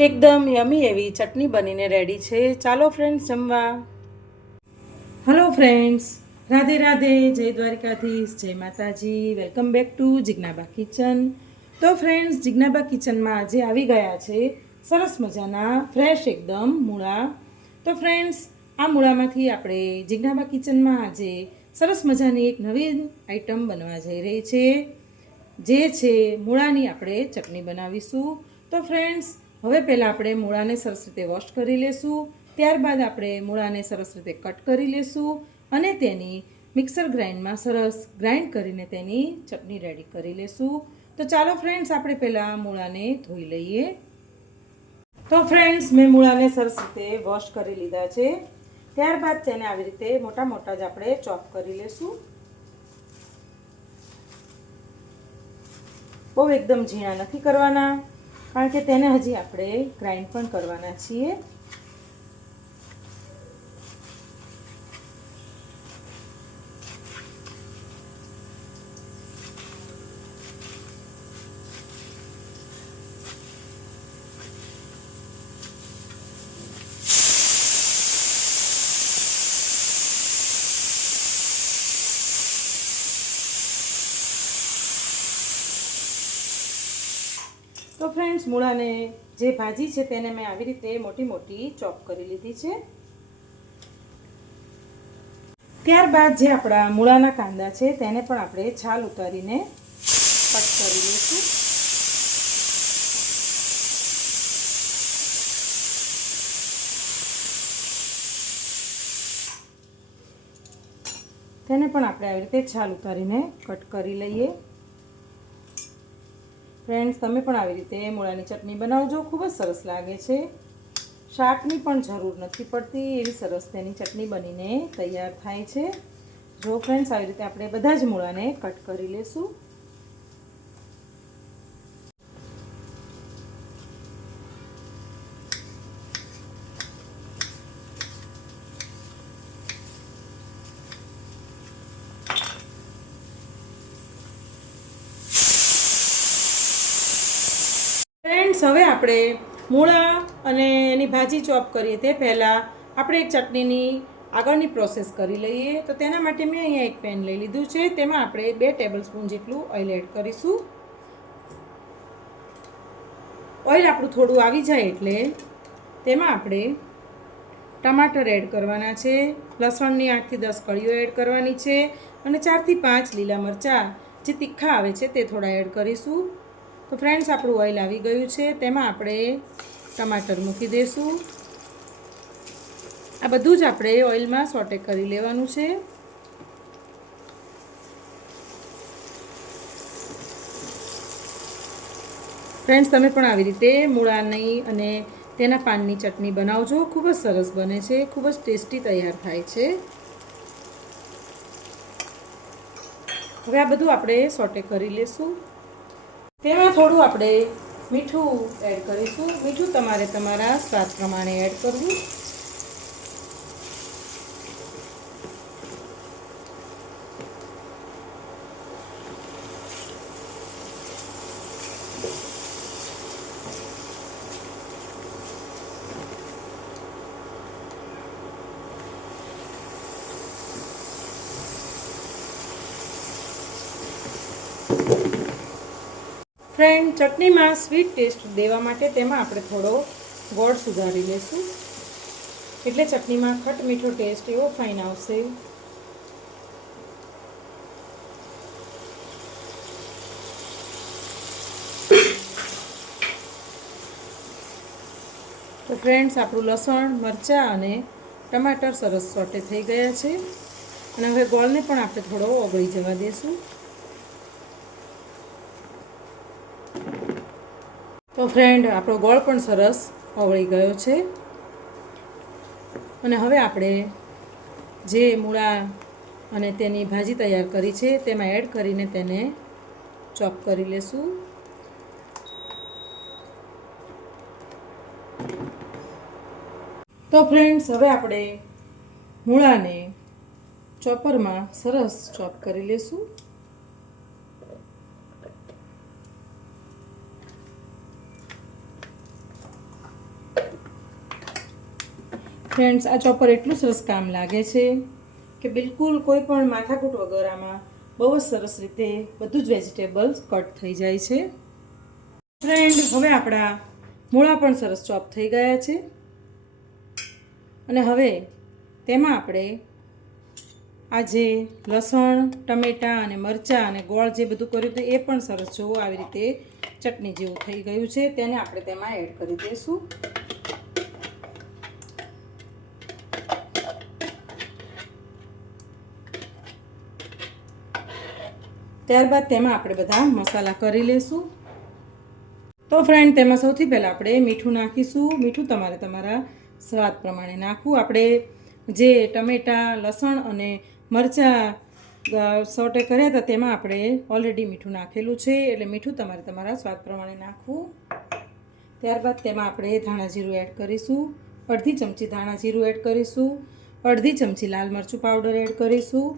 એકદમ યમી એવી ચટણી બનીને રેડી છે. ચાલો ફ્રેન્ડ્સ જમવા. હલો ફ્રેન્ડ્સ રાધે રાધે, જય દ્વારિકાધીશ, જય માતાજી welcome back to Jignaba kitchen તો ફ્રેન્ડ્સ જિજ્ઞાબા કિચનમાં આજે આવી ગયા છે. સરસ મજાના ફ્રેશ એકદમ મૂળા. તો ફ્રેન્ડ્સ આ મૂળામાંથી આપણે જિજ્ઞાબા કિચનમાં આજે સરસ મજાની એક નવી આઈટમ બનવા જઈ રહી છે. જે છે મૂળાની આપણે ચટણી બનાવીશું. તો ફ્રેન્ડ્સ હવે પહેલાં આપણે મૂળાને સરસ રીતે વોશ કરી લેશું, ત્યારબાદ આપણે મૂળાને સરસ રીતે કટ કરી લેશું અને તેની મિક્સર ગ્રાઇન્ડમાં સરસ ગ્રાઇન્ડ કરીને તેની ચટણી રેડી કરી લેશું. તો ચાલો ફ્રેન્ડ્સ આપણે પહેલાં મૂળાને ધોઈ લઈએ. તો ફ્રેન્ડ્સ મેં મૂળાને સરસ રીતે વોશ કરી લીધા છે. ત્યારબાદ તેને આવી રીતે મોટા મોટા જ આપણે ચોપ કરી લેશું. બહુ એકદમ ઝીણા નથી કરવાના. કારણ કે તેને હજી આપણે ગ્રાઇન્ડ પણ કરવાના છીએ. તો ફ્રેન્ડ્સ મૂળાને જે ભાજી છે તેને મેં આવી રીતે મોટી મોટી ચોપ કરી લીધી છે. ત્યારબાદ જે આપણા મૂળાના કાંદા છે તેને પણ આપણે છાલ ઉતારીને કટ કરી લઈશું. તેને પણ આપણે આવી રીતે છાલ ઉતારીને કટ કરી લઈએ. ફ્રેન્ડ્સ તમે પણ આવી રીતે મૂળાની ચટણી બનાવજો. ખૂબ જ સરસ લાગે છે. શાકની પણ જરૂર નથી પડતી. એવી સરસ તેની ચટણી બનીને તૈયાર થાય છે. જો ફ્રેન્ડ્સ આવી રીતે આપણે બધા જ મૂળાને કટ કરી લેશું. ફ્રેન્ડ્સ હવે આપણે મૂળા અને એની ભાજી ચોપ કરીએ તે પહેલાં આપણે એક ચટણીની આગળની પ્રોસેસ કરી લઈએ. તો તેના માટે મેં અહીંયા એક પેન લઈ લીધું છે. તેમાં આપણે બે ટેબલ સ્પૂન જેટલું ઓઇલ એડ કરીશું. ઓઇલ આપણું થોડું આવી જાય એટલે તેમાં આપણે ટમાટર એડ કરવાના છે. લસણની આઠથી દસ કળીઓ એડ કરવાની છે. અને ચારથી પાંચ લીલા મરચાં જે તીખા આવે છે તે થોડા એડ કરીશું. તો ફ્રેન્ડ્સ આપણું ઓઇલ આવી ગયું છે. તેમાં આપણે ટમાટર મૂકી દઈશું આ બધું જ આપણે ઓઇલમાં સોટે કરી લેવાનું છે. ફ્રેન્ડ્સ તમે પણ આવી રીતે મૂળાની અને તેના પાનની ચટણી બનાવજો. ખૂબ જ સરસ બને છે. ખૂબ જ ટેસ્ટી તૈયાર થાય છે. હવે આ બધું આપણે સોટે કરી લેશું. તેમાં થોડું આપણે મીઠું એડ કરીશું. મીઠું તમારે તમારા સ્વાદ પ્રમાણે એડ કરવું. ફ્રેન્ડ, ચટણીમાં સ્વીટ ટેસ્ટ દેવા માટે તેમાં આપણે થોડો ગોળ સુધારી લઈશું. એટલે ચટણીમાં ખટ મીઠો ટેસ્ટ એવો ફાઇન આવશે. તો ફ્રેન્ડ્સ આપણું લસણ, મરચાં અને ટમાટર સરસ સોટે થઈ ગયા છે. અને હવે ગોળને પણ આપણે થોડો ઓગળી જવા દઈશું તો ફ્રેન્ડ આપણો ગોળ પણ સરસ ઓગળી ગયો છે. અને હવે આપણે જે મૂળા અને તેની ભાજી તૈયાર કરી છે, તેમાં એડ કરીને તેને ચોપ કરી લેશું. તો ફ્રેન્ડ્સ હવે આપણે મૂળાને ચોપરમાં સરસ ચોપ કરી લેશું. ફ્રેન્ડ્સ આ ચોપર એટલું સરસ કામ લાગે છે કે બિલકુલ કોઈ પણ માથાકૂટ વગર આમાં બહુ જ સરસ રીતે બધું જ વેજીટેબલ્સ કટ થઈ જાય છે. ફ્રેન્ડ હવે આપણા મૂળા પણ સરસ ચોપ થઈ ગયા છે. અને હવે તેમાં આપણે આ જે લસણ, ટમેટાં અને મરચાં અને ગોળ જે બધું કર્યું હતું એ પણ સરસ જોવો, આવી રીતે ચટણી જેવું થઈ ગયું છે. તેને આપણે તેમાં એડ કરી દઈશું. ત્યારબાદ તેમાં આપણે બધા મસાલા કરી લેશું. તો ફ્રેન્ડ તેમાં સૌથી પહેલાં આપણે મીઠું નાખીશું. મીઠું તમારે તમારા સ્વાદ પ્રમાણે નાખવું. આપણે જે ટમેટાં, લસણ અને મરચાં સોટે કર્યા હતા તેમાં આપણે ઓલરેડી મીઠું નાખેલું છે. એટલે મીઠું તમારે તમારા સ્વાદ પ્રમાણે નાખવું. ત્યારબાદ તેમાં આપણે ધાણા જીરું એડ કરીશું. અડધી ચમચી ધાણા જીરું એડ કરીશું. અડધી ચમચી લાલ મરચું પાવડર એડ કરીશું.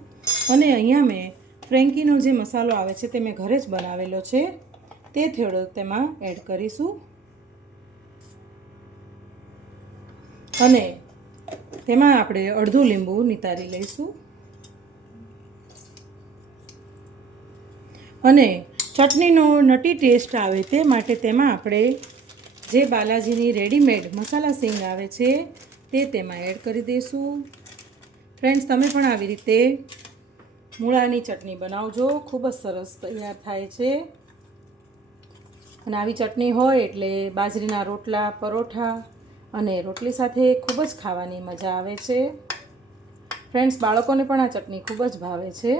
અને અહીંયા મેં ફ્રેન્કીનો જે મસાલો આવે છે તે મેં ઘરે જ બનાવેલો છે. તે થોડો તેમાં એડ કરીશું. અને તેમાં આપણે અડધું લીંબુ નિતારી લઈશું. અને ચટણીનો નટી ટેસ્ટ આવે તે માટે તેમાં આપણે જે બાલાજીની રેડીમેડ મસાલા સિંગ આવે છે, તે તેમાં એડ કરી દઈશું. ફ્રેન્ડ્સ, તમે પણ આવી રીતે મૂળાની ચટણી બનાવજો. ખૂબ જ સરસ તૈયાર થાય છે. અને આવી ચટણી હોય એટલે બાજરીના રોટલા, પરોઠા અને રોટલી સાથે ખૂબ જ ખાવાની મજા આવે છે. ફ્રેન્ડ્સ, બાળકોને પણ આ ચટણી ખૂબ જ ભાવે છે.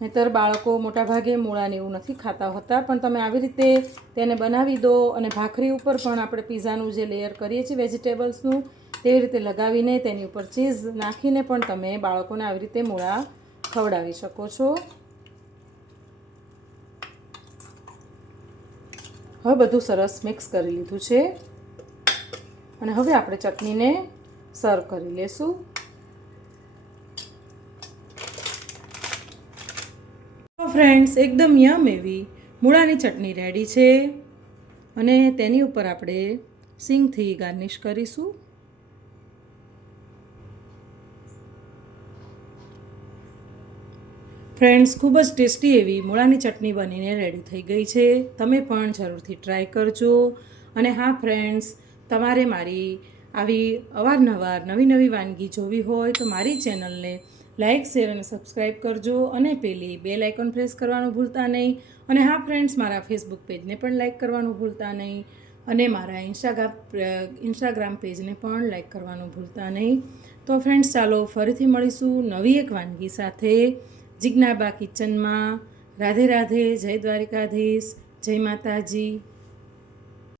નહીતર બાળકો મોટાભાગે મૂળાને એવું નથી ખાતા હોતા, પણ તમે આવી રીતે તેને બનાવી દો અને ભાખરી ઉપર પણ આપણે પીઝાનું જે લેયર કરીએ છીએ, વેજીટેબલ્સનું, તેવી રીતે લગાવીને તેની ઉપર ચીઝ નાખીને પણ તમે બાળકોને આવી રીતે મૂળા ખવડાવી શકો છો. હવે બધું સરસ મિક્સ કરી લીધું છે. અને હવે આપણે ચટણીને સર્વ કરી લેશું. ફ્રેન્ડ્સ, એકદમ યમ એવી મૂળાની ચટણી રેડી છે. અને તેની ઉપર આપણે સિંગથી ગાર્નિશ કરીશું. ફ્રેન્ડ્સ, ખૂબ જ ટેસ્ટી એવી મૂળાની ચટણી બનીને રેડી થઈ ગઈ છે. તમે પણ જરૂરથી ટ્રાય કરજો. અને હા, ફ્રેન્ડ્સ, તમારે મારી આવી અવારનવાર નવી નવી વાનગી જોવી હોય તો મારી ચેનલને લાઇક શેર અને સબસ્ક્રાઈબ કરજો અને પેલી બે લાઇકોન પ્રેસ કરવાનું ભૂલતા નહીં. અને હા, ફ્રેન્ડ્સ, મારા ફેસબુક પેજને પણ લાઇક કરવાનું ભૂલતા નહીં. અને મારા ઇન્સ્ટાગ્રામ ઇન્સ્ટાગ્રામ પેજને પણ લાઇક કરવાનું ભૂલતા નહીં. તો ફ્રેન્ડ્સ, ચાલો ફરીથી મળીશું નવી એક વાનગી સાથે. જિજ્ઞાબા કિચનમાં. રાધે રાધે જય દ્વારિકાધીશ જય માતાજી.